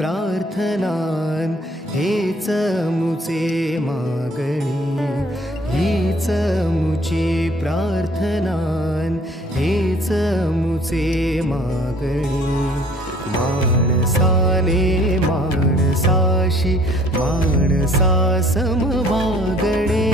प्रार्थनान हेच मुचे मागणी, हीच मुची प्रार्थनान हेच मुचे मागणी. माणसाने माणसाशी माणसा समवागणे,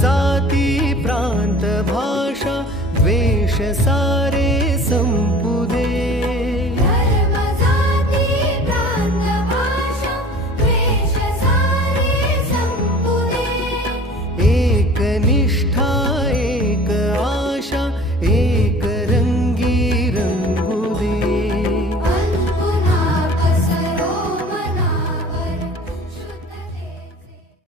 जाती प्रांत भाषा द्वेष सारे संपू